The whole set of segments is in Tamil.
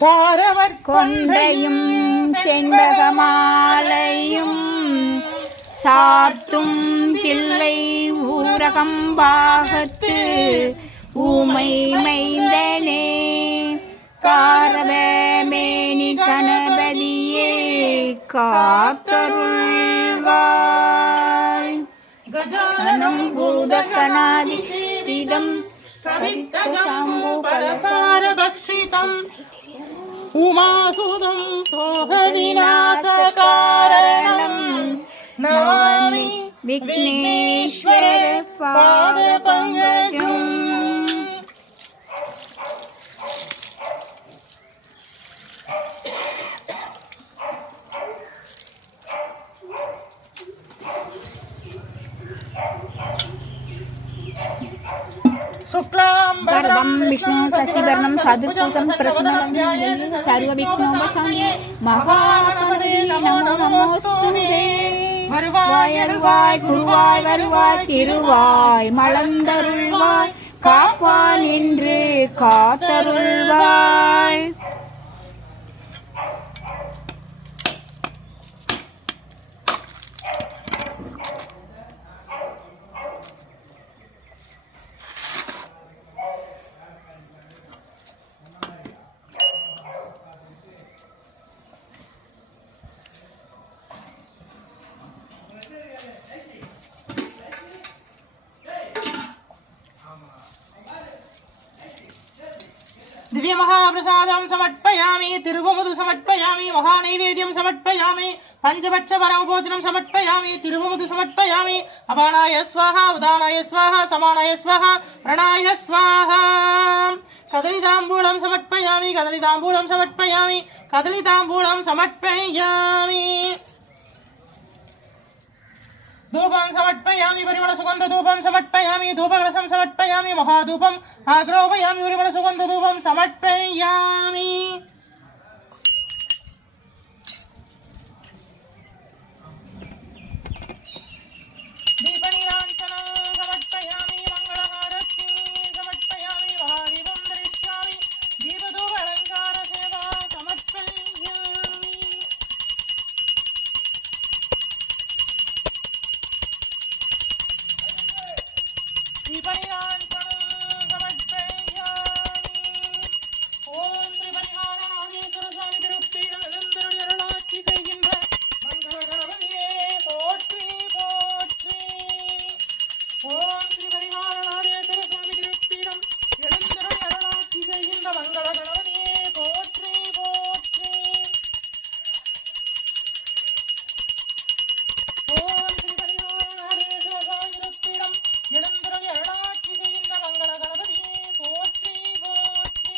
தாரவர் கொன்றையும் செண்பகமாலையும் சாத்தும் தில்லை ஊரகம்பாகத்து ஊமை மைந்தனே காரவேமேனி கணபதியே காத்தருள்வாய். கஜானனம் பூதகணாதி சேவிதம் கவித்தஜம்பூபலசாரபக்ஷிதம் உமாசுதம் சோகவிநாசகாரணம் நமாமி விக்னேஸ்வர பாத பங்கஜம். वरदं विष्णु शशिवर्णं साधुपूतं प्रसन्नं सर्वविघ्नोपशान्तये महागणपतये नमो नमोस्तुते. வருவாய் அருவாய் குருவாய் வருவாய் திருவாய் மலர்ந்தருள்வாய் காப்பான் என்று காத்தருள்வாய். दिव्य महाप्रसादं समर्पयामि तिरुवमुदु समर्पयामि महानैवेद्यं समर्पयामि पंचभक्ष परमभोजनं समर्पयामि तिरुवमुदु समर्पयामि अपानाय स्वाहा उदानाय स्वाहा समानाय स्वाहा प्रणाय स्वाहा. कदलीताम्बूलं समर्पयामि कदलीताम्बूलं समर्पयामि कदलीताम्बूलं समर्पयामि. धूपं समर्पयामि परिमल सुगंध धूपं समर्पयामि धूपकलशं समर्पयामि महाधूपम् आग्रोपयामि परिमल सुगंध धूपं समर्पयामि. दीपनीराञ्जनं समर्पयामि मंगलहारति समर्पयामि महादीपं दर्शयामि दीपधूपालंकार सेवा समर्पयामि. ஓம் ஸ்ரீ பரிகாரநாதேஸ்வர சுவாமி திருப்பீடம் எழுந்தருளி அருளாட்சி செய்கின்ற மங்கள கணபதியே போற்றி போற்றி. ஓம் ஸ்ரீ பரிகாரநாதேஸ்வர சுவாமி திருப்பீடம் எழுந்தருளி அருளாட்சி செய்கின்ற மங்கள கணபதியே போற்றி போற்றி. ஓம் ஸ்ரீ பரிகாரநாதேஸ்வர சுவாமி திருப்பீடம் எழுந்தருளி அருளாட்சி செய்கின்ற மங்கள கணபதியே போற்றி போற்றி.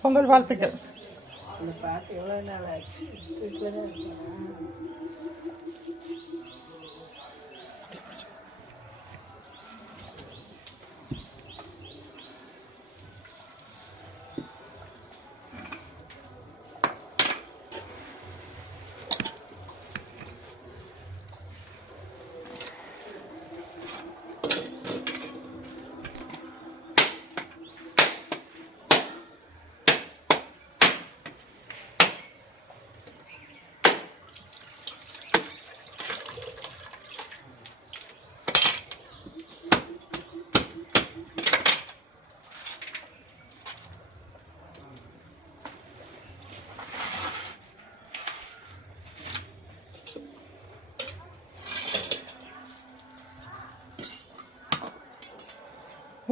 பொங்கல் வாழ்த்துக்கள். இந்த பாட்டு எவ்வளோ நாள் ஆச்சு?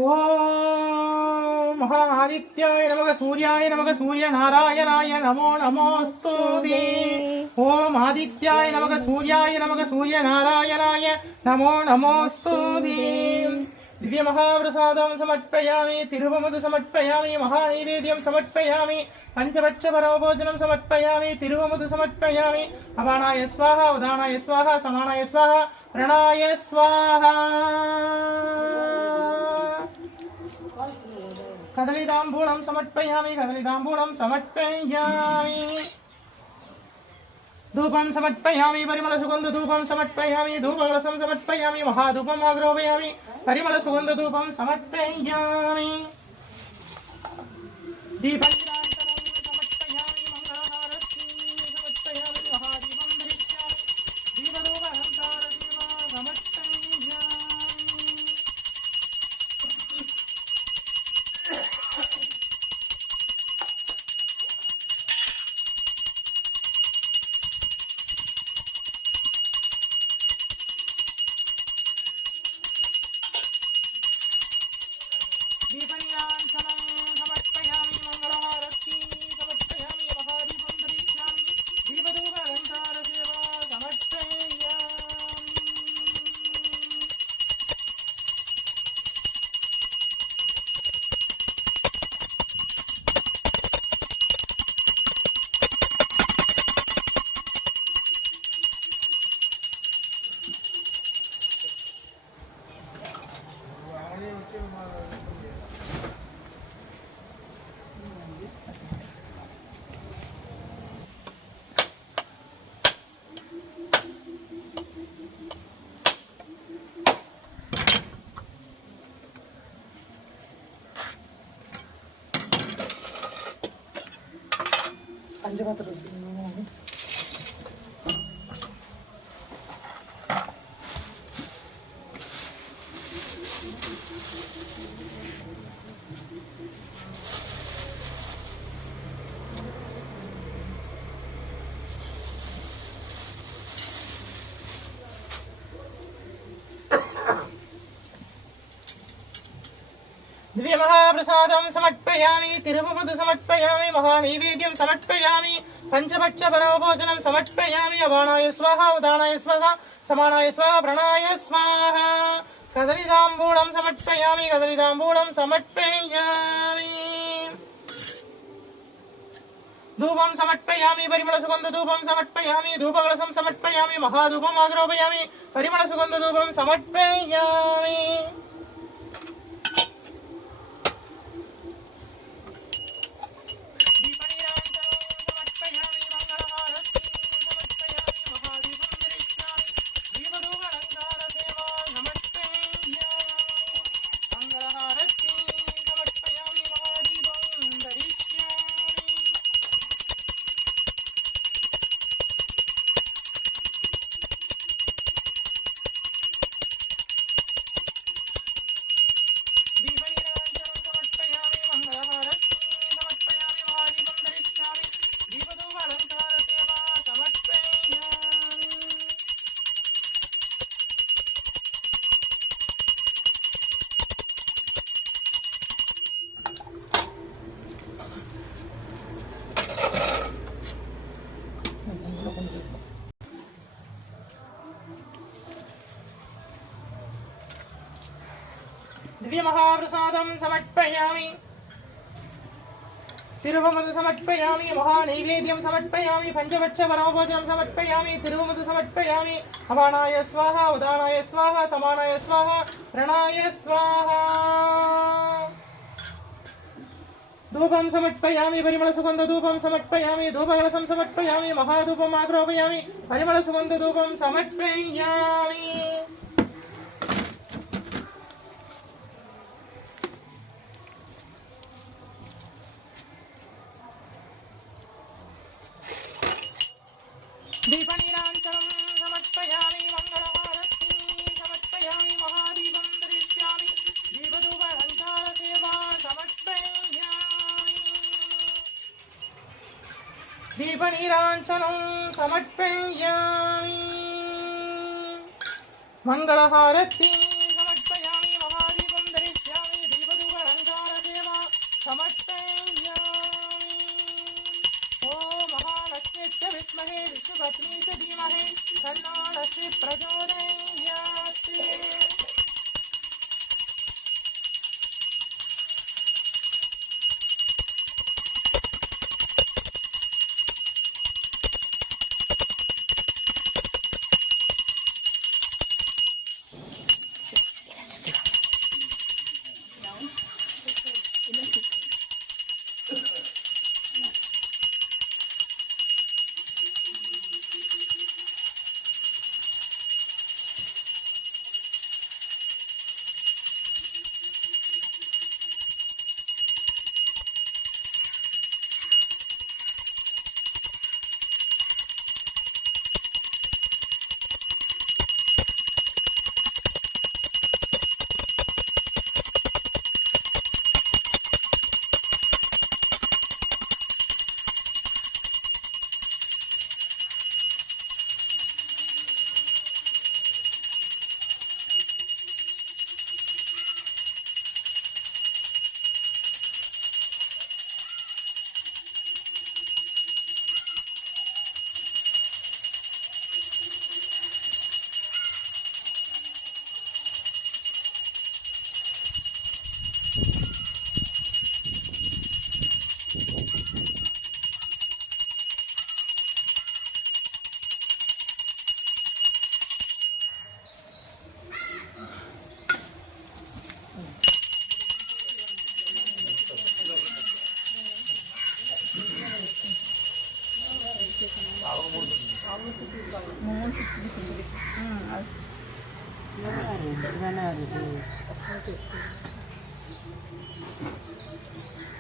ஓம் மகா ஆதித்யாய நமக சூர்யாய நமக சூரிய நாராயணாய நமோ நமோஸ்துதே. ஓம் ஆதித்யாய நமக சூர்யாய நமக சூரிய நாராயணாய நமோ நமோஸ்துதே. दिव्य महाप्रसादं समर्पयामि तिरुवमुदु समर्पयामि महानैवेद्यं समर्पयामि पंचभक्ष परोभोजनं समर्पयामि तिरुवमुदु समर्पयामि अपानाय स्वाहा उदानाय स्वाहा समानाय स्वाहा प्रणाय स्वाहा कदलीताम्बूलं समर्पयामि कदलीताम्बूलं समर्पयामि धूपं समर्पयामि परिमलसुगन्धधूपं समर्पयामि धूपकलशं समर्पयामि महाधूपम् आग्रोपयामि परिमलसुगन्धधूपं समर्पयामि दीपनिरान्तरं समर्पयामि मङ्गलहारतिं समर्पयामि महादीपं धरिष्यामि दीपधूपहन्तारसेवा समर्पयामि दीपनिरान्तरं समर्पयामि मङ्गलहारतिं समर्पयामि महादीपं धरिष्यामि दीपधूपहन्तारसेवा समर्पयामि दिव्य महाप्रसादं समर्पयामि तिरुवमुदु समर्पयामि महानैवेद्यं समर्पयामि पंचभक्ष परोभोजनं समर्पयामि अपानाय स्वाहा उदानाय स्वाहा समानाय स्वाहा प्रणाय स्वाहा कदलीताम्बूलं समर्पयामि कदलीताम्बूलं समर्पयामि धूपं समर्पयामि परिमलसुगन्धधूपं समर्पयामि धूपकलशं समर्पयामि महाधूपम् आग्रोपयामि परिमलसुगन्धधूपं समर्पयामि दिव्य महाप्रसादं समर्पयामि तिरुवमुदु समर्पयामि महानैवेद्यं समर्पयामि पंचभक्ष परोभोजनं समर्पयामि तिरुवमुदु समर्पयामि अपानाय स्वाहा उदानाय स्वाहा समानाय स्वाहा प्रणाय स्वाहा धूपं समर्पयामि परिमलसुगन्धधूपं समर्पयामि धूपकलशं समर्पयामि महाधूपम् आग्रोपयामि परिमलसुगन्धधूपं समर्पयामि दीपनिरान्तरं समर्पयामि मङ्गलहारतिं समर्पयामि महादीपं धरिष्यामि दीपधूपहन्तारसेवा समर्पयामि दीपनिरान्तरं समर्पयामि मङ्गलहारतिं समर्पयामि महादीपं धरिष्यामि दीपधूपहन्तारसेवा समर्पयामि महालक्ष्मीस्य विद्महे विष्णुपत्नी च धीमहि तन्नो लक्ष्मी प्रचोदयात्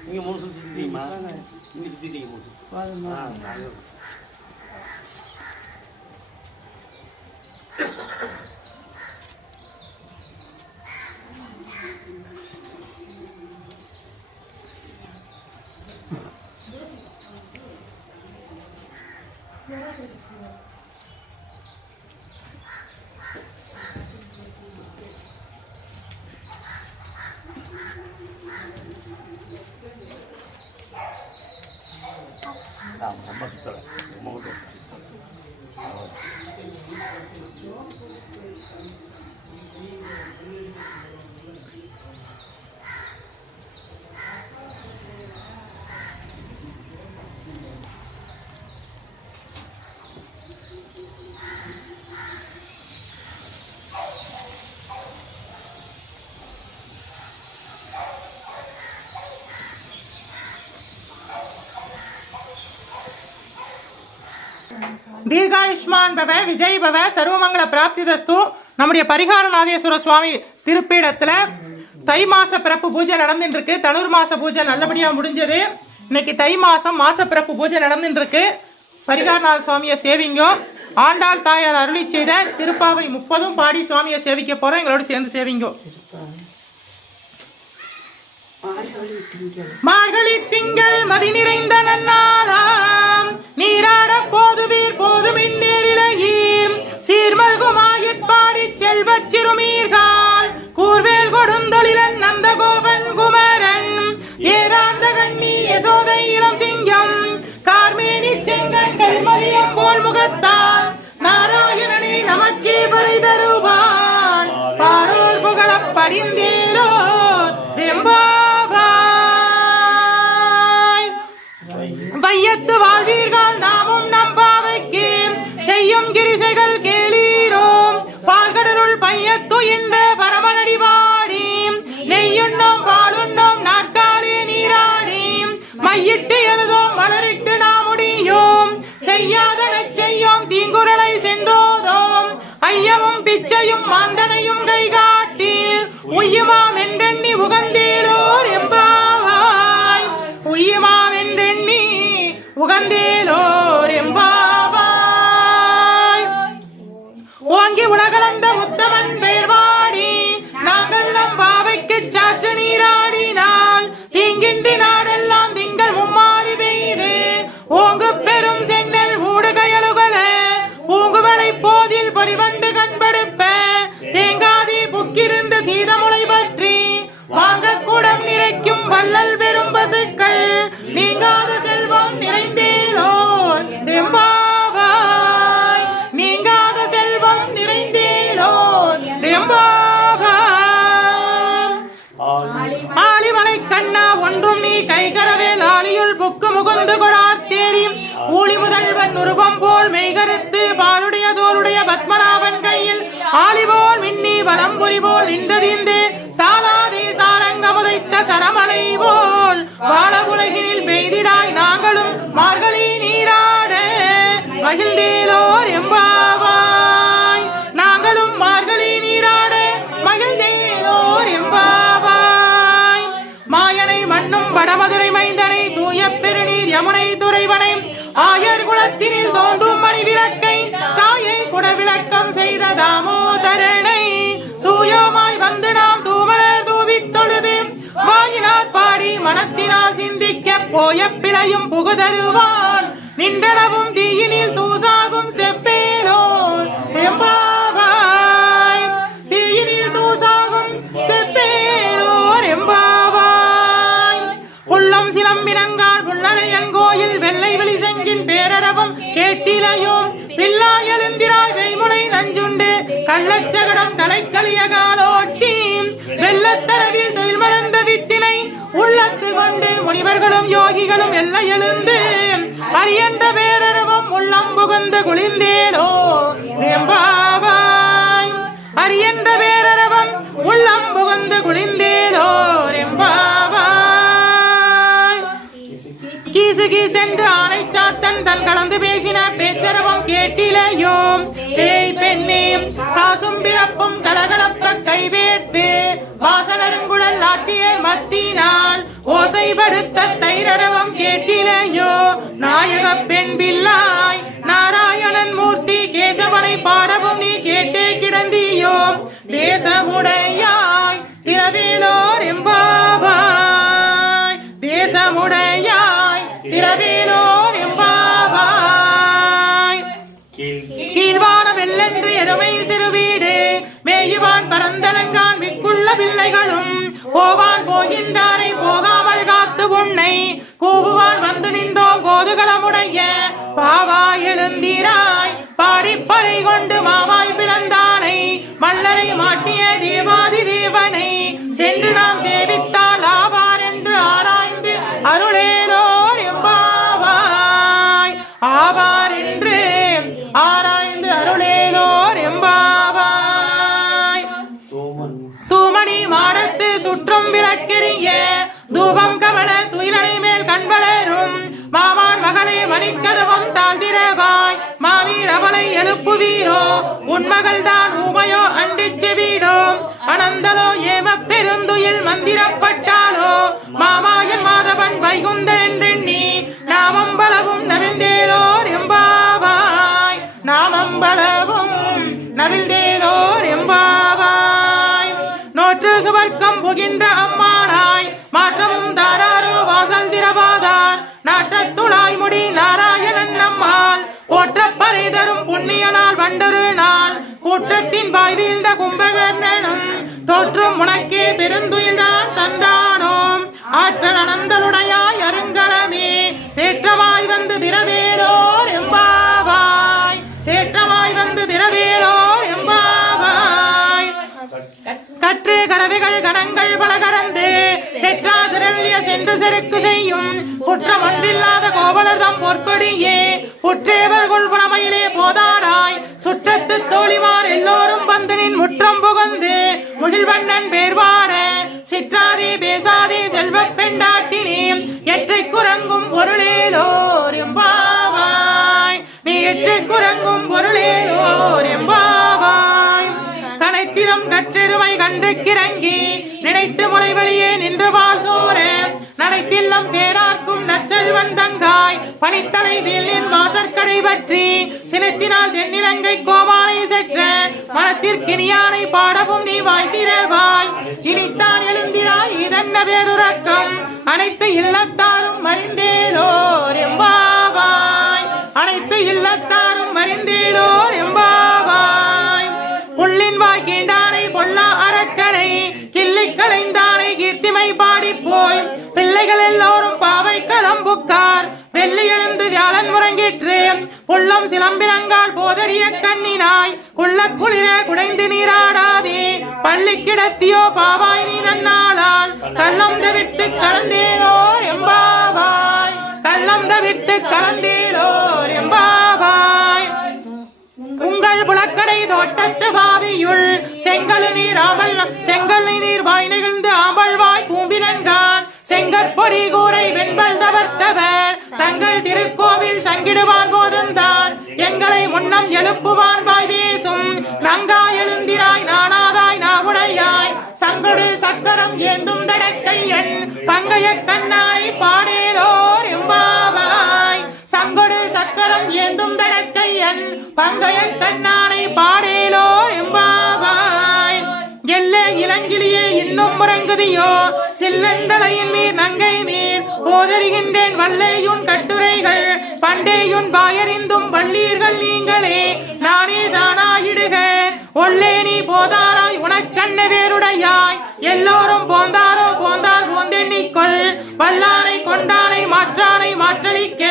நீங்க மூணு சுத்திட்டீங்களா? இங்க சுத்திட்டீங்க மூணு. ரொம்ப சுத்தலை ரொம்ப விட்டு தீர்காயுஷ்மான் பவ விஜய் பவ சர்வமங்கல பிராப்திதஸ்து. நம்முடைய பரிகாரநாதேஸ்வர சுவாமி திருப்பீடத்துல தை மாச பிறப்பு பூஜை நடந்துட்டு இருக்கு. தனுர் மாச பூஜை நல்லபடியா முடிஞ்சது. இன்னைக்கு தை மாசம் மாச பிறப்பு பூஜை நடந்துட்டு இருக்கு. பரிகாரநாத சுவாமியை சேவிங்கோ. ஆண்டாள் தாயார் அருளி செய்த திருப்பாவை 30 பாடி சுவாமியை சேவிக்க போறோம். எங்களோட சேர்ந்து சேவிங்கோ. மார்கழி திங்கள் மதி நிறைந்த நன்னாளாம் நீராட போதுவீர் போதுமின் நேரிழையீர் சீர்மல்குமாயிற்பாடி செல்வச் சிறுமீர்கால் கூர்வேல் கொடுந்தொழிலன் நந்தகோபன் குமரன் ஏராந்த கண்ணி யசோதை இளம் சிங்கம் கார்மேனி செங்கன் கல்மதியம் போல் முகத்தான் நாராயணனே நமக்கே பறை தருவான் பாரோர் புகழப் படிந்தேரோ ரெம்பா வையத்து வாழ்வீர்கள் நாமும் நம்பாவைக்கு செய்யும் கிரிசைகள் கேளீரோம் பால்கடலுள் பையத்து என்ற பரமனடி வாடி நெய்யுண்ணோம் பாலுண்ணோம் நாற்காலி நீராடி மையிட்டு எழுதோம் வளரிட்டு நாம் முடியோம் செய்யாதன செய்யோம் தீங்குரலை சென்றோதோம் ஐயமும் பிச்சையும் மாந்தனையும் கை காட்டி உய்யுமாம் என்றெண்ணி உகந்தேலோர் எம்பாவாய் உய்யுமாம் என்றெண்ணி உகந்தேலோர் எம்பாவாய் ஓங்கி உலகளந்த உத்தமன் பேர்வாடி நாங்கள் நம் பாவைக்கு சாற்று நீராடினால் தீங்கின்றி நாடெல்லாம் திங்கள் மும்மாறி பெய்து ஓங்கு பெரும் சென்னல் ஊடுகையலுகல பூங்குவளை போதில் பொறிவண்டு கண்படுப்ப தேங்காதி புக்கிருந்த சீதமுளை பற்றி வாங்க குடம் நிறைக்கும் வள்ளல் பெரும் பசுக்கள் நீங்காத செல்வம் நிறைந்தேலோர் ரெம்பாவாய் நீங்காத செல்வம் நிறைந்தேலோர் ரெம்பாவாய் ஆலிமலை கண்ணா ஒன்றும் நீ கைகரவேல் ஆலியுள் புக்கு முகுந்து கொடார் தேரியும் ஊழி முதல்வன் உருவம் போல் மெய்கருத்து பாலுடைய தோளுடைய பத்மநாபன் கையில் ஆலிபோல் மின்னி வலம்புரி போல் நின்றதிந்து தாளாதே சாரங்க முதைத்த சரமலை போல் வாழ உலகினில் பெய்திடாய் நாங்களும் மார்கழி நீராட மகிழ்ந்தேலோர் எம்பாவாய் நாங்களும் மார்கழி நீராட மகிழ்ந்தேலோர் எம்பாவாய் மாயனை மண்ணும் வடமதுரை மைந்தனை தூய பெருநீர் யமுனை துறைவனை ஆயர் குலத்தினில் தோன்றும் மணி விளக்கை தாயை குடவிளக்கம் செய்த தாமோதரனை தூயமாய் வந்து நாம் தூமலர் தூவித் தொழுது வாயினார் பாடி மனத்தினால் சிந்திக்க போய பிழையும் புகுதருவான் நின்றனவும் தீயினில் தூசாகும் செப்பேலோர் எம்பாவாய் தீயினில் தூசாகும் செப்பேலோர் எம்பாவாய் உள்ளம் சிலம்பினங்கால் புள்ளரையன் கோயில் வெள்ளை வெளி செங்கின் பேரரவம் கேட்டிலையும் பில்லா எழுந்திராய் வெய்முனை நஞ்சுண்டு கள்ளச்சகடம் தலைக்கலிய காலோட்சி வெள்ளத்தரவில் தொழில் மலர்ந்த வித்தினை உள்ளத்து கொண்டு முனிவர்களும் யோகிகளும் எல்லை எழுந்து அரியன்ற பேரரவம் உள்ளம் புகுந்து குளிர்ந்தேலோ ரெம்பாவாய் அரியன்ற பேரரவம் உள்ளம் புகுந்து குளிர்ந்தேலோ ரெம்பாவாய் கீசு கீசென்று ஆணை சாத்தன் தன் கலந்து பேசின பேச்சரவம் கேட்டிலையோம் பேய் கலகலப்ப கைவேட்டு வாசனருங்குழல் ஆட்சியை மத்தினால் ஓசைப்படுத்த தைரரவம் கேட்டிலையோ நாயக பெண் பிள்ளாய் நாராயணன் மூர்த்தி கேசவனை பாடவும் நீ கேட்டே கிடந்தியோ தேசமுடையாய் திரவேலோர் எம்பாவாய் தேசமுடையாய் திரவேலோர் எம்பாவாய் கீழ்வான வெள்ளென்று எருமை சிறு வீடு மேயுவான் பரந்தனங்கான் மிக்குள்ள பிள்ளைகளும் போவான் போகின்றாரை போகாமல் காத்து உன்னை கூவுவான் வந்து நின்றோம் கோதுகளமுடைய பாவாய் எழுந்திராய் பாடிப்பறை கொண்டு மாவாய் பிளந்தானை மல்லரை மாட்டிய தேவாதி தேவனை சென்று நாம் சேவித்தால் ஆவார் என்று ஆராய்ந்து அருளேலோர் எம்பாவாய் ஆவார் என்று ஆராய்ந்து அருளேலோர் எம்பாவாய் தூமணி மாடத்து சுற்றும் விளக்கெரிய தூபம் கமல துயிலனை மேல் கண்வளரும் மாமான் மகளே மணிக்கதவம் தாழ்ந்திரவாய் மாவீர் அவளை எழுப்புவீரோ உன்மகள் தான் ஊமையோ அண்டிச் செவிடோ அனந்தலோ ஏம பெருந்துயில் மந்திரப்பட்டாலோ மாமாயன் மாதவன் வைகுந்தன் என்றெண்ணி நாமம்பளவும் நவிழ்ந்தேலோர் எம்பாவாய் நாமம்பளவும் நவிழ்ந்தேலோர் எம்பாவாய் நோற்று சுவர்க்கம் புகின்ற அம்மானாய் மாற்றமும் தாராரோ வாசல் திரவாதார் நாற்றத்துளாய் முடி நாராயணன் நம்மால் போற்றப்பறை தரும் புண்ணிய நாள் வண்டொரு நாள் கூற்றத்தின் வாய் வீழ்ந்த கும்பகர்ணனும் தோற்றும் உனக்கே பெருந்துயில்தான் தந்தானோம் ஆற்றல் அனந்தலுடையாய் அருங்கலமே தேற்றமாய் வந்து திரவேலோர் எம்பாவாய் தேற்றமாய் வந்து திரவேலோர் எம்பாவாய் கற்று கரவைகள் கணங்கள் பலகரந்து செற்றாதிரள்ளிய சென்று செருக்கு செய்யும் குற்றம் ஒன்றில்லாத கோவலர்தம் பொற்கொடியே புற்றேவல் கொள்புணமையிலே போதாராய் சுற்றத்து தோழிமார் எல்லோரும் வந்து நின் முற்றம் புகுந்து முகில்வண்ணன் பேர்வாட சிற்றாதே பேசாதே செல்வப் பெண்டாட்டினே எற்றை குரங்கும் பொருளேலோர் எம்பாவாய் நீ எற்றை குரங்கும் பொருளேலோர் எம்பாவாய் கனைத்திலும் கற்றெருமை கன்றுக்கிறங்கி நினைத்து முளைவழியே நின்று வாழ் சோர நனைத்தில்லம் சேரார்க்கும் நச்சல்வன் தங்காய் பனித்தலை வீலின் வாசற்கடை பற்றி சினத்தினால் தென்னிலங்கை கோமானை செற்ற மனத்திற்கினியானை பாடவும் நீ வாய்த்திரவாய் இனித்தான் எழுந்திராய் இதன்ன பேருறக்கம் அனைத்து இல்லத்தாரும் மறிந்தேலோர் எம்பாவாய் அனைத்து இல்லத்தாரும் மறிந்தேலோர் எம்பாவாய் புள்ளின் வாய் கீண்டானை பொல்லா அரக்கனை கிள்ளை களைந்தானை கீர்த்திமை பாடி போய் பிள்ளைகள் எல்லோரும் பாவை களம்புக்கார் வெள்ளி எழுந்து வியாழன் முறங்கிற்று புள்ளம் சிலம்பினங்கால் போதறிய கண்ணினாய் குள்ள குளிர குடைந்து நீராடாதே பள்ளி கிடத்தியோ பாவாய் நீ நன்னாளால் கள்ளம் தவிட்டு கலந்தேலோர் எம்பாவாய் கள்ளம் தவிட்டு கலந்தேலோர் எம்பாவாய் உங்கள் புலக்கடை தோட்டத்து பாவியுள் செங்கல் நீர் வாய் நெகிழ்ந்து ஆம்பல் வாய் கூம்பினன்கான் செங்கற்பொடி கூரை வெண்பல் தவர்த்தவர் தங்கள் திருக்கோவில் சங்கிடுவான் போதுந்தான் எங்களை முன்னம் எழுப்புவான் வாய் வீசும் நங்காய் எழுந்திராய் நானாதாய் நாவுடையாய் சங்கடு சக்கரம் ஏந்தும் தடக்கையன் பங்கைய கண்ணாய் பாடேலோர் எம்பாவாய் சங்கடு சக்கரம் ஏந்தும் தடக்கையன் பங்கைய கண்ணானை பாடேலோர் எம்பாவாய் எல்லே இளங்கிலியே இன்னும் முறங்குதியோ சில்லண்டலையின் மீர் நங்கை மீர் போதறிகின்றேன் வல்லேயுன் கட்டுரைகள் பண்டேயுன் பாயறிந்தும் வள்ளீர்கள் நீங்களே நானே தானாயிடுக ஒல்லே நீ போதாராய் உனக்கண்ண வேருடையாய் எல்லோரும் போந்தாரோ போந்தார் போந்தெண்ணிக்கொள் வல்லானை கொண்டானை மாற்றானை மாற்றளிக்க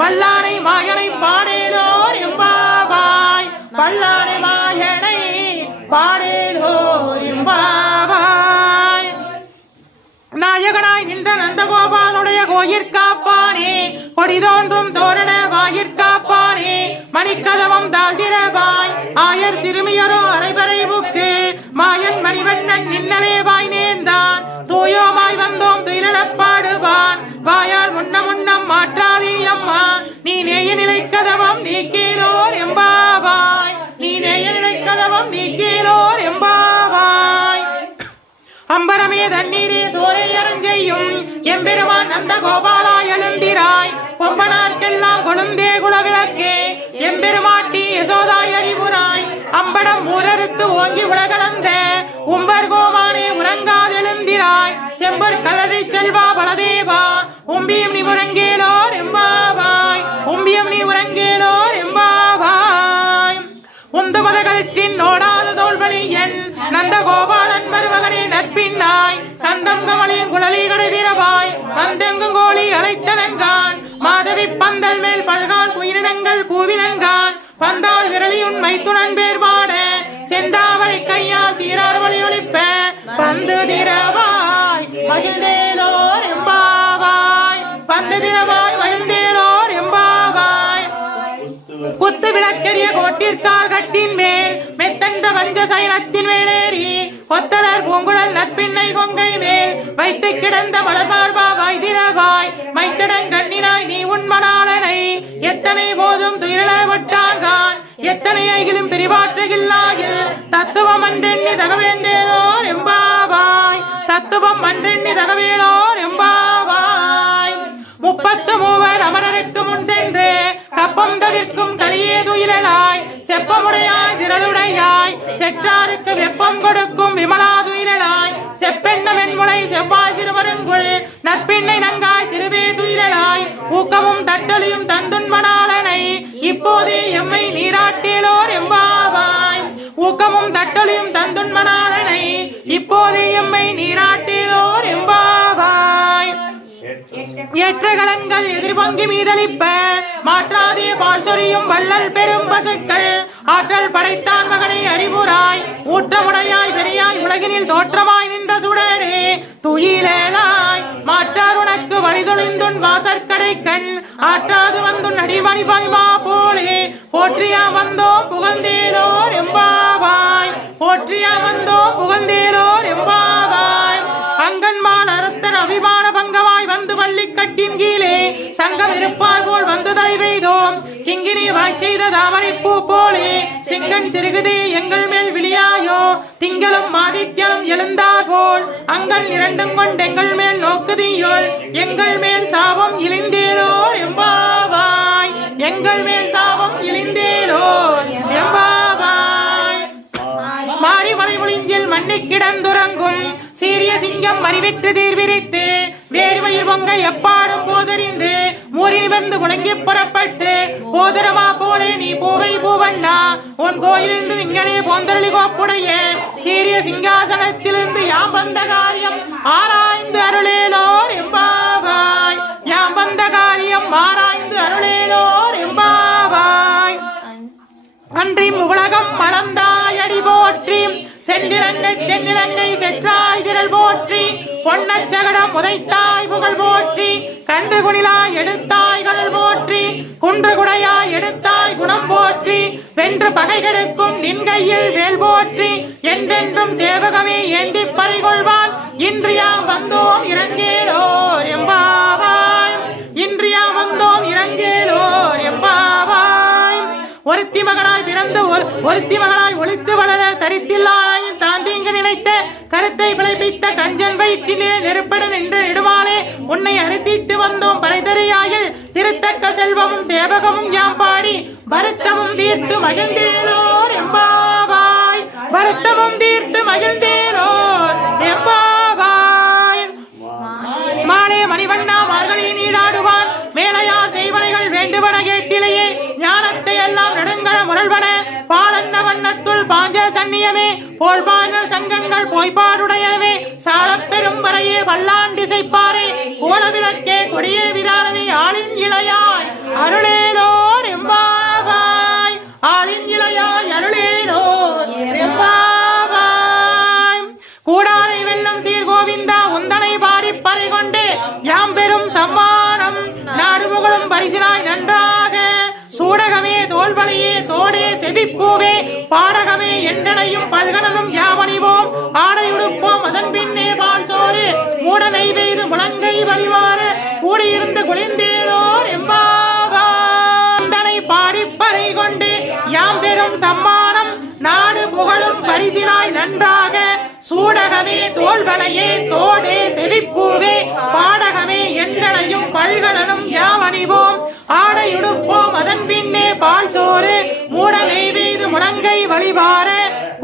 வல்லானை மாயனை பாடேலோர் எம்பாவாய் வல்லானை மாயனை பாடேலோர் எம்பாவாய் நாயகனாய் நின்ற நந்தகோபாலுடைய கோயிற்காப்பானே கொடி தோன்றும் தோரண வாயிற்காப்பானே மணிக்கதவம் தாழ்திரவாய் ஆயர் சிறுமியரோ அரைபறை புக்கு மாயன் மணிவண்ணன் நின்னலே வாய் நேர்ந்தான் தூயோமாய் வந்தோம் துயிலப்பாடுவான் வாயால் முன்னம் மாற்றாதே அம்மா நீ நேய நிலைக்கதவம் நீக்கேலோர் எம்பாவாய் நீ நேய நிலைக்கதவம் நீக்கேலோர் எம்பா அம்பரமே தண்ணீரே சோரை அரஞ்செய்யும் எம்பெருமான் நந்த கோபாலா எழுந்திராய் கொம்பனார்க்கெல்லாம் கொழுந்தே குலவிளக்கே எம்பெருமாட்டி யசோதாய் அறிவுராய் அம்படம் ஊரறுத்து ஓங்கி உலகளந்த உம்பர் கோமானே உறங்காதெழுந்திராய் செம்பர் கலரி செல்வா பலதேவா உம்பியும் நீ உறங்கேலோர் எம்பாவாய் உம்பியும் நீ உறங்கேலோர் எம்பாவாய் உந்து மதகத்தின் நோடாத தோல்வழியன் நந்த கோபாலன் மருமகனே நட்பின்னாய் கந்தம் கமலியின் குழலி கடைதிரவாய் வந்தெங்கும் கோழி அழைத்தனன்கான் மாதவி பந்தல் மேல் பல்கால் உயிரினங்கள் கூவினன்கான் பந்தால் விரலி உண்மை துணன் பேர் பாட செந்தாவரை கையால் சீரார் வழி ஒழிப்ப பந்து திரவாய் மகிழ்ந்தேலோர் எம்பாவாய் பந்து திரவாய் மகிழ்ந்தேலோர் எம்பாவாய் குத்து விளக்கெரிய கோட்டிற்கால் கட்டின் மேல் மெத்தன்ற வஞ்ச சைனத்தின் மேலேறி கொத்தலர் பூங்குழல் நட்பின்னை கொங்கை மேல் வைத்து கிடந்த மலர்மார்பா வைத்திரவாய் மைத்தடன் கண்ணினாய் நீ உண்மனாளனை எத்தனை போதும் துயில விட்டான்கான் எத்தனை ஐகிலும் பிரிவாற்றுகில்லாயில் தத்துவம் அன்றெண்ணி தகவேந்தேலோர் எம்பாவாய் தத்துவம் அன்றெண்ணி தகவேலோர் எம்பாவாய் 33 அமரருக்கு முன் சென்று கப்பம் தவிர்க்கும் களியே துயிலாய் செப்பமுடையாய் திரளுடையாய் செற்றாருக்கு வெப்பம் கொடுக்கும் விமலா துயிலாய் செப்பெண்ண வெண்முளை செவ்வாய் சிறுவருங்குள் நட்பெண்ணை நங்காய் திருவே துயிலாய் ஊக்கமும் தட்டலியும் தந்துண்மனாளனை இப்போதே எம்மை நீராட்டேலோர் எம்பாவாய் ஊக்கமும் தட்டலியும் தந்துண்மனாளனை இப்போதே எம்மை நீராட்டேலோர் எம்பாவாய் ஏற்ற களங்கள் எதிர்பொங்கி மீதளிப்ப மாற்றாதே பால் சொரியும் வள்ளல் பெரும் பசுக்கள் ஆற்றல் படைத்தான் மகனை அறிவுராய் ஊற்றமுடையாய் பெரியாய் உலகினில் தோற்றமாய் நின்ற சுடரே துயிலாய் மாற்றார் உனக்கு வழிதொழிந்துன் வாசற்கடை கண் ஆற்றாது வந்துன் அடிமணி பணிமா போலே போற்றியா வந்தோம் புகழ்ந்தேலோர் எம்பாவாய் போற்றியா வந்தோம் புகழ்ந்தேலோர் எம்பாவாய் அங்கன்மால் அறுத்தர் அபிமான பங்கமாய் வந்து பள்ளி கட்டின் கீழே சங்கம் இருப்பார் போல் வந்து தலை வெய்தோம் கிங்கினி வாய் செய்த தாமரை பூ போலே சிங்கன் சிறுகுதே எங்கள் மேல் விழியாயோ திங்களும் ஆதித்யனும் எழுந்தார் போல் அங்கள் இரண்டும் கொண்டெங்கள் மேல் நோக்குதியோல் எங்கள் மேல் சாபம் இழிந்தேலோர் எம்பாவாய் எங்கள் மேல் சாபம் இழிந்தேலோர் எம்பாவாய் மாறி மலை முழிஞ்சில் மண்ணி கிடந்துறங்கும் சீரிய சிங்கம் மறிவிற்று தீர் விரித்து வேறுவயிர் பொங்க எப்பாடும் போதறிந்து மூறி நிபர்ந்து முழங்கி புறப்பட்டு போதரமா போலே நீ பூவை பூவண்ணா உன் கோயிலிருந்து இங்கனே போந்தரளி கோப்புடைய சீரிய சிங்காசனத்திலிருந்து யாம் வந்த காரியம் ஆராய்ந்து அருளேலோர் எம்பாவாய் யாம் வந்த காரியம் ஆராய்ந்து அருளேலோர் எம்பாவாய் அன்றி உலகம் மலர்ந்தாய் அடி போற்றி சென்னிலங்கை தென்னிலங்கை செற்றாய் திரள் போற்றி பொன்னச்சகடம் உதைத்தாய் புகழ் போற்றி கன்று குணிலாய் எடுத்தாய் கடல் போற்றி குன்று குடையாய் எடுத்தாய் குணம் போற்றி வென்று பகை கெடுக்கும் நின் கையில் வேல் போற்றி என்றென்றும் சேவகமே ஏந்தி பறிகொள்வான் இன்றியா வந்தோம் இறங்கேலோர் எம்பாவாய் இன்றியா வந்தோம் இறங்கேலோர் எம்பாவாய் ஒருத்தி மகனாய் பிறந்து ஒருத்தி மகனாய் ஒளித்து வளர தரித்தில்லாயின் தான் தீங்கு நினைத்த கருத்தை பிழைப்பித்த கஞ்சன் வயிற்றிலே நெருப்பட நின்று நெடுமாலே உன்னை அறுத்தித்து வந்தோம் பறைதறியாயில் திருத்தக்க செல்வமும் சேவகமும் யாம் பாடி வருத்தமும் தீர்த்து மகிழ்ந்தேலோர் எம்பாவாய் வருத்தமும் தீர்த்து மகிழ்ந்தேலோர் எம்பாவாய் மாலே மணிவண்ணா மார்கழி நீராடுவான் மேலையா செய்வனைகள் வேண்டுவன கேட்டிலேயே ஞானத்தை எல்லாம் நெடுங்கல முரல்வன பாலன்ன வண்ணத்துள் பாஞ்ச சன்னியமே போல்பான சங்கங்கள் போய்பாடுடையவே சாலப் பெரும் வரையே வல்லாண்டிசைப்பாரே கோலவிளக்கே கொடியே விதானமே ஆளின் இளையாய் அருளேலோர் எம்பாவாய் ஆளின் இளையாய் அருளேலோர் எம்பாவாய் கூடாரை வெள்ளம் சீர்கோவிந்தா உந்தனை பாடி பறை கொண்டு யாம் பெரும் சம்மானம் நாடு புகழும் பரிசினாய் நன்றாக சூடகமே தோல்வழியே தோடே செவிப்பூவே பாடகமே என்றனையும் பல்கனனும் யாவணிவோம் ஆடையுடுப்போம் அதன் பின்னே பால் சோறு மூடனை பெய்து முழங்கை வழிவாறு கூடியிருந்து குளிர்ந்தேலோர் எம்பாவாய் பாடிப்பறை கொண்டு யாம் பெரும் சம்மானம் நாடு புகழும் பரிசினாய் நன்றாக சூடகமே தோள்வளையே தோடே செவிப்பூவே பாடகமே என்றனையும் பல்கலனும் யாவணிவோம் ஆடையுடுப்போம் அதன் பின்னே பால் சோறு மூடனை வீது முழங்கை வழிபார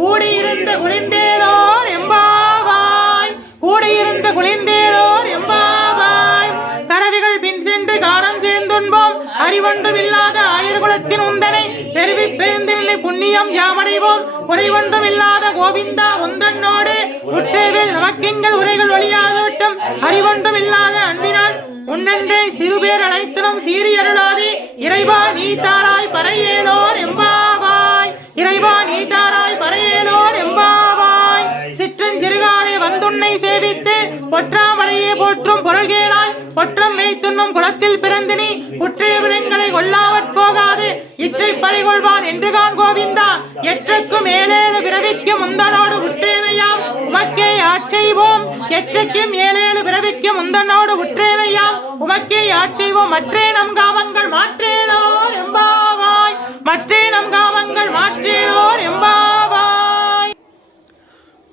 கூடியிருந்த குளிர்ந்தேலோர் எம்பாவாய் கூடியிருந்த குளிர்ந்தேலோர் எம்பாவாய் கரவிகள் பின் சென்று காணம் சேர்ந்துண்போம் அறிவொன்றும் இல்லாத ஆயர்குலத்தின் உந்தனை பெருவி பெருந்தில்லை புண்ணியம் யாமடைவோம் குறைவொன்றும் இல்லாத கோவிந்தா உந்தன்னோடு உற்றேவில் நமக்கெங்கள் உரைகள் ஒளியாகட்டும் அறிவொன்றும் இல்லாத அன்பினால் உன்னன்றே சிறுபேர் அழைத்தனும் சீரியருளாதி இறைவா நீ தாராய் பறையேலோர் எம்பாவாய் இறைவா நீ தாராய் பறையேலோர் எம்பாவாய் சிற்றஞ்சிறுகாலே வந்துன்னை சேவித்து பொற்றாமடையே போற்றும் பொருள்கேளாய் பொற்றம் வைத்துண்ணும் குளத்தில் பிறந்து நீ குற்றைய விலங்களை கொல்லாவற் போகாது இற்றை பறிகொள்வான் என்று கான் கோவிந்தா எற்றக்கும் ஏழேழு பிறவிக்கு முந்தனோடு உற்றேமையாம் உமக்கே ஆட்செய்வோம் எற்றக்கும் ஏழேழு பிறவிக்கு முந்தனோடு உற்றேமையாம் உமக்கே ஆட்செய்வோம் மற்றே நம் காமங்கள் மாற்றேலோர் எம்பாவாய் மற்றே நம் காமங்கள் மாற்றேலோர் எம்பாவாய்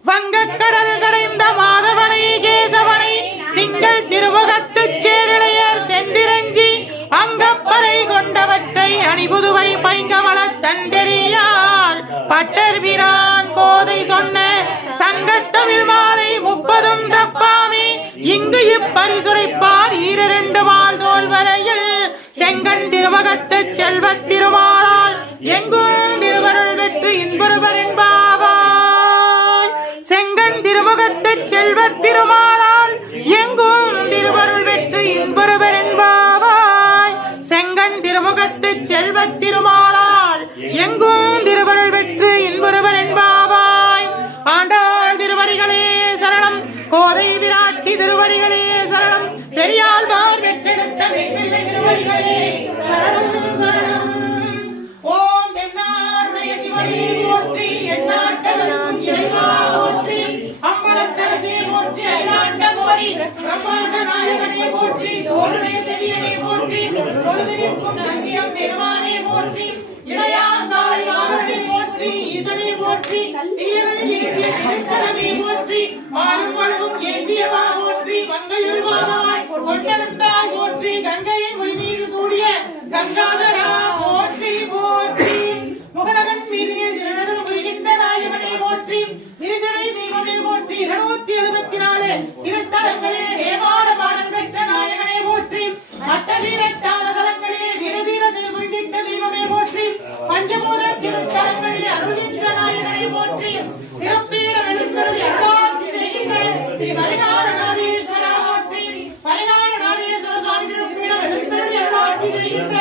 வங்கக்கடல் கடைந்த மாதவனை கேசவனை திங்கள் திருமுகத்துச் சேரிழையர் சென்றிரஞ்சி அங்கப்பறை கொண்டவற்றை அணிபுதுவை பைங்கமலத் தண்டெறியால் பட்டர் வீரான் போதை சொன்ன சங்கத்தமிழ் மாலை 30 தப்பாமே இங்கு இப்பரிசுரைப்பார் 2 வாழ் தோல் வரையில் செங்கண் திருமுகத்துச் செல்வத் திருமாலால் எங்கும் திருவருள் வெற்றி இன்பொருவர் என்பாவாய் செங்கண் திருமுகத்துச் செல்வத் திருமாலால் எங்கும் திருவருள் வெற்றி இன்பொருவர் என்பாவாய் செங்கண் திருமுகத்துச் செல்வத் திருமாலால் எங்கும் திருவருள் வெற்றி இன்பொருவர் என்பாவாய் ஆண்டாள் திருவடிகளே சரணம் கோதை விராட்டி திருவடிகளே சரணம் பெரியாழ்வார் வெற்றெடுத்த வெண்பிள்ளை திருவடிகளே சரணம் சரணம் ஓம் என்னாருடைய சிவனே போற்றி எந்நாட்டவரும் இறைவா போற்றி அம்பலத்தரசே போற்றி அயலாண்ட கோடி பிரம்மாண்ட நாயகனே போற்றி தோளுடைய செவியனே போற்றி தொழுது நிற்கும் நந்தியம் பெருமானே போற்றி இளையாங்காலை வாகனே போற்றி ஈசனே போற்றி தீயவள் ஏற்றிய சிறுக்கரமே போற்றி மாலும் வளவும் ஏந்தியவா போற்றி மங்கையுருவாகமாய் கொண்டெழுந்தாய் போற்றி கங்கையை மொழிமீது சூடிய கங்காதரா போற்றி போற்றி முகலகன் மீதில் திருநகர் புரிகின்ற நாயகனே போற்றி திருச்சடை தெய்வமே போற்றி 274 திருத்தலங்களிலே தேவார பாடல் பெற்ற நாயகனே போற்றி அட்டவீரட்டான தலங்களிலே விரதீர புரிந்திட்ட தெய்வமே போற்றி பஞ்சபூத திருத்தலங்களிலே அருள்கின்ற நாயகனே போற்றி திருப்பீட எழுந்தருளி அருளாட்சி செய்கின்ற ஸ்ரீ பரிகாரநாதேஸ்வரா போற்றி பரிகாரநாதேஸ்வர சுவாமி திருப்பீட எழுந்தருளி அருளாட்சி செய்கின்ற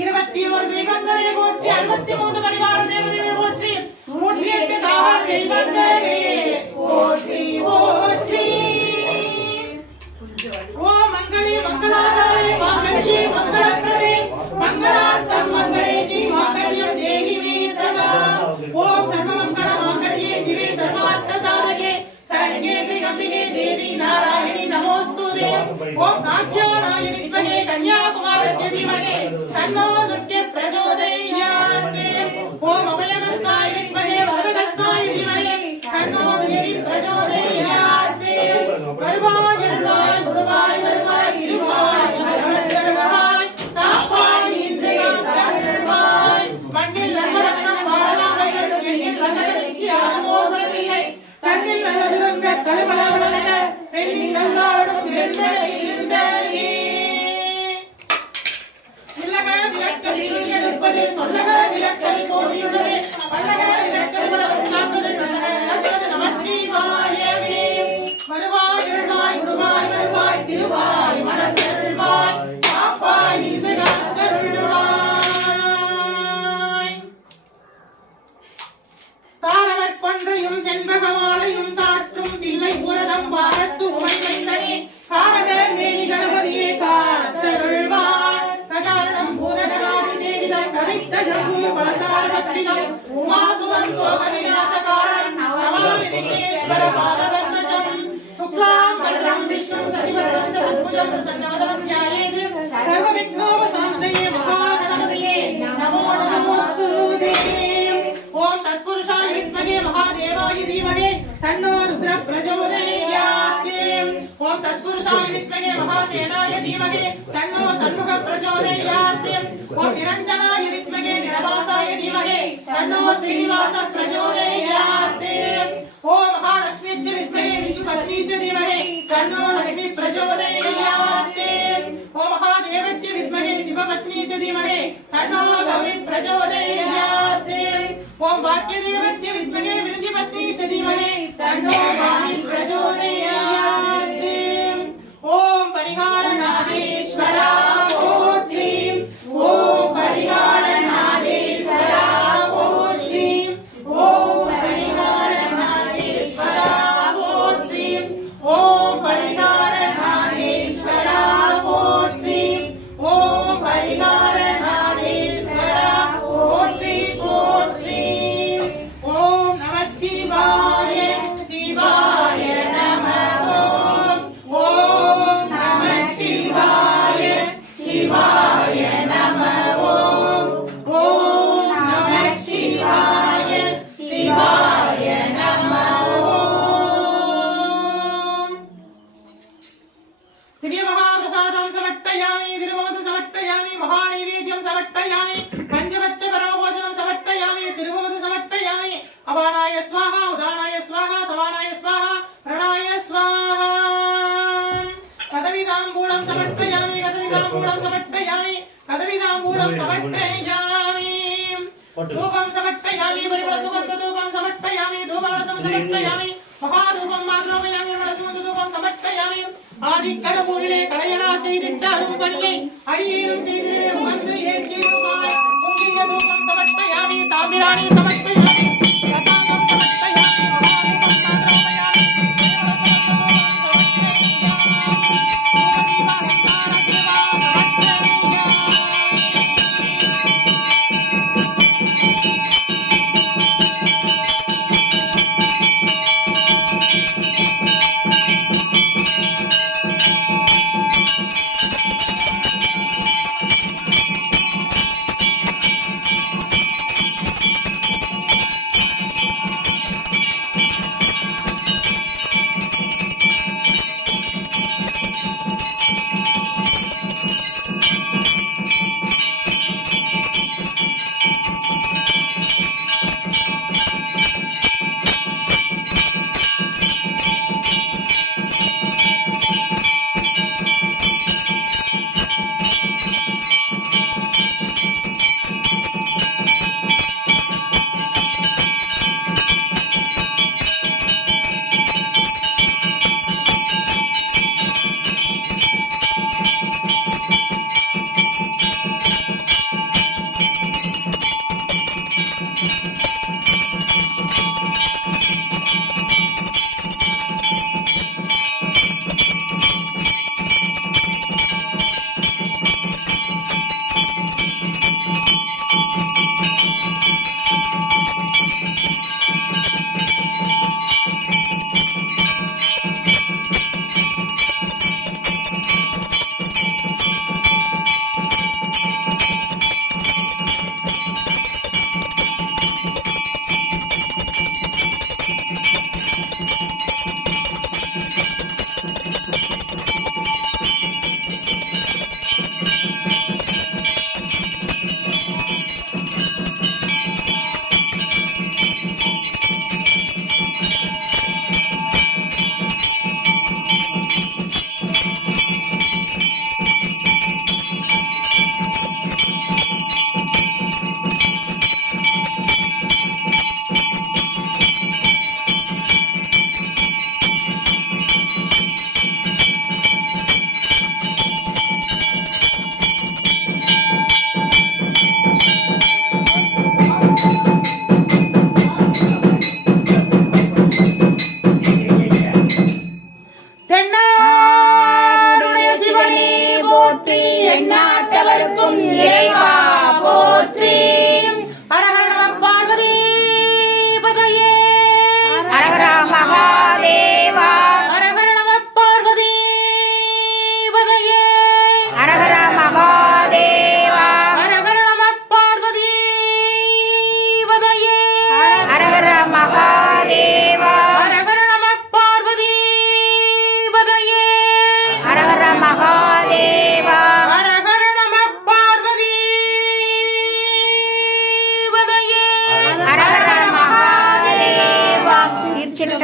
21 தெய்வங்களே போற்றி 63 பரிவார தேவதைகளை போற்றி 108 காவல் தெய்வங்களே போற்றி போற்றி ஓ மங்களே மங்களாதாரே மாங்கல்யே மங்களப்ரதே மங்களார்த்தம் மங்களேஷி மாங்கல்யம் தேகி மே சதா ஓம் சர்வமங்கள மாங்கல்யே சிவே சர்வார்த்த சாதகே சரண்யே திரியம்பிகே தேவி நாராயணி நமோஸ்துதே ஓம் காத்யாயனாய வித்மஹே கன்யாகுமாரஸ்ய தீமஹே தன்னோ துர்கே பிரச்சோதயாத் ஓம் அபயகஸ்தாய வித்மஹே வரதகஸ்தாய தீமஹே தன்னோ துர்கே பிரச்சோதயாத் வருவாய் வருவாய் குருவாய் வருவாய் இருவாய் வருவாய் காப்பாய் இன்று காத்தருள்வாய் மண்ணில் நல்லவண்ணம் வாழலாமைகள் எண்ணில் நல்லதற்கு யாதமோதரமில்லை கண்ணில் நல்லதிருந்த கழுமல உலக பெண்ணில் நல்லாடும் இருந்தே இல்லக விளக்கதில் எடுப்பது சொல்லக விளக்கல் போதியுள்ளது பல்லக விளக்கல் வளரும் காப்பது நல்லக விளக்குவது நமச்சிவாயவே வருவாய் எழுவாய் குருவாய் வருவாய் திருவாய் மலர்ந்தருள்வாய் காப்பாய் இன்று காத்தருள்வாய் தாரவர் கொன்றையும் செண்பகமாலையும் சாற்றும் தில்லை புரதம் பாரத்து உமைமைந்தனே காரகர் மேனி கணபதியே காத்தருள்வாய் பிரகாரணம் பூதகணாதி சேவிதம் கவித்த ஜம்பு பலசார பக்ஷிதம் உமாசுதம் சோக விநாசகாரம் நமாமி விக்னேஸ்வர பாதவந்தஜம் சுக்லாம் பலதரம் விஷ்ணு சசிவரணம் சத்புஜம் பிரசன்னவதனம் ध्यायेत् सर्वविघ्नोपशान्तये महागणपतये नमो नमोस्तुते ओम तत्पुरुषाय विद्महे महादेवाय धीमहि तन्नो रुद्रः तत्पुरुषाय विद्महे महासेनाय धीमहि तन्नो षण्मुखः प्रचोदयात् ॐ निरञ्जनाय विद्महे निरभासाय धीमहि तन्नो श्रीनिवासः प्रचोदयात् ॐ महालक्ष्मीश्च विद्महे विश्वलक्ष्मीश्च धीमहि तन्नो लक्ष्मी प्रचोदयात् ॐ महादेवश्च विद्महे शिवपत्नीश्च धीमहि तन्नो गौरी प्रचोदयात् ॐ वाक्यदेवश्च विद्महे विरजिपत्नीश्च धीमहि तन्नो वाणी प्रचोदयात् ॐ परिहारनाथेश्वरा पोट्रि ॐ परिहारनाथेश्वरा पोट्रि ॐ परिहारनाथेश्वरा पोट्रि ॐ परिहारनाथेश्वरा पोट्रि ॐ परिहारनाथेश्वरा पोट्रि पोट्रि ॐ नमः शिवाय शिवाय नमः ॐ नमः शिवाय शिवाय नमः ॐ नमः शिवाय शिवाय नमः दिव्यमहाप्रसादं समर्पयामि तिरुवमधु समर्पयामि महानैवेद्यं समर्पयामि पञ्चपक्षपरमभोजनं समर्पयामि तिरुवमधु समर्पयामि अपानाय स्वाहा उदानाय स्वाहा समानाय स्वाहा प्रणाय स्वाहा कदलीताम्बूलं समर्पयामि कदलीताम्बूलं समर्पयामि कदलीताम्बूलं समर्पयामि धूपं समर्पयामि परिमलसुगन्धधूपं समर्पयामि धूपरसं समर्पयामि महाधूपं माद्रोपयामि परिमलसुगन्धधूपं समर्पयामि ஆதிக்கடவுரிலே கலையனா செய்திட்ட அரும்பணியை அடியேனும் செய்திலே வந்து ஏற்றிடுவாய் உங்கிய தூபம் சமர்ப்பயாமி சாம்பிராணி சமர்ப்பயாமி பிரசாதம் சமர்ப்பயாமி மகாதூபம் சாத்ரோபயாமி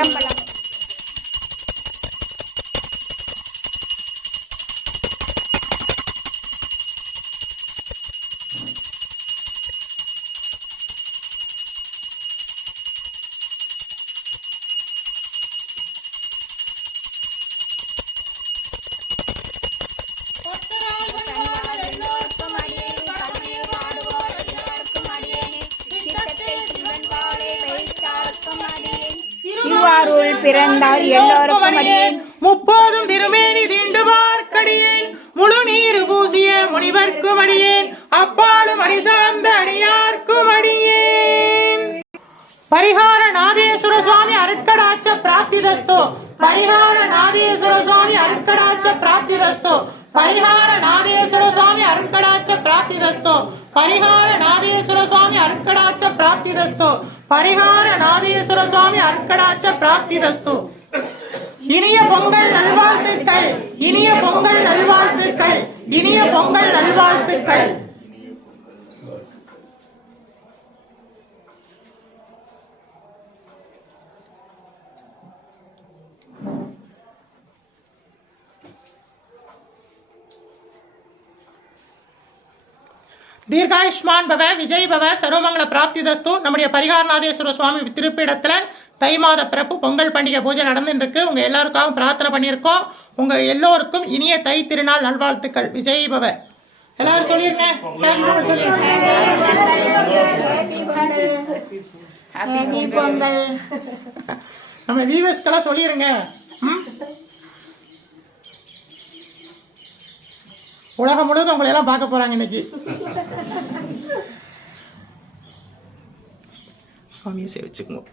சிற்றம்பலம். எல்லோருக்கும் அடியேன் கருணையை நாடுவோர் எல்லோருக்கும் அடியேனே சித்தத்தில் சிவன்பாலை வைத்தார்க்கும் அடியேன் திருவாரூர் பிறந்தார் எல்லோருக்கும் அடியேன் முப்போதும் திருமேனி தீண்டுவார்க்கடியேன் முழு நீரு பூசிய முனிவர்க்கும் அடியேன் அப்பாலும் அடி சார்ந்த அடியார்க்கும் அடியேன் பரிகார நாதேஸ்வர சுவாமி அருட்கடாட்ச பிராப்திதஸ்தோ பரிகார நாதேஸ்வர சுவாமி அருட்கடாட்ச பிராப்திதஸ்தோ பரிகார நாதேஸ்வர சுவாமி அருட்கடாட்ச பிராப்திதஸ்தோ பரிகார நாதேஸ்வர சுவாமி அருட்கடாட்ச பிராப்திதஸ்தோ பரிகார நாதேஸ்வர சுவாமி அருட்கடாட்ச பிராப்திதஸ்தோ இனிய பொங்கல் நல்வாழ்த்துக்கள் இனிய பொங்கல் நல்வாழ்த்துக்கள் இனிய பொங்கல் நல்வாழ்த்துக்கள். தீர்காயுஷ்மான் பவ விஜய் பவ சர்வமங்கல பிராப்திதஸ்து. நம்முடைய பரிகாரநாதேஸ்வர சுவாமி திருப்பிடத்துல தை மாத பிறப்பு பொங்கல் பண்டிகை பூஜை நடந்துட்டு இருக்கு. உங்க எல்லாருக்காகவும் பிரார்த்தனை பண்ணியிருக்கோம். உங்க எல்லோருக்கும் இனிய தை திருநாள் நல்வாழ்த்துக்கள். விஜய் பவ எல்லாரும் சொல்லிருங்க. நம்ம வியூவர்ஸ்க்கெல்லாம் சொல்லிருங்க. உலகம் முழுவதும் உங்களை எல்லாம் பார்க்க போறாங்க இன்னைக்கு. சுவாமியை சேவிச்சுக்கணும்.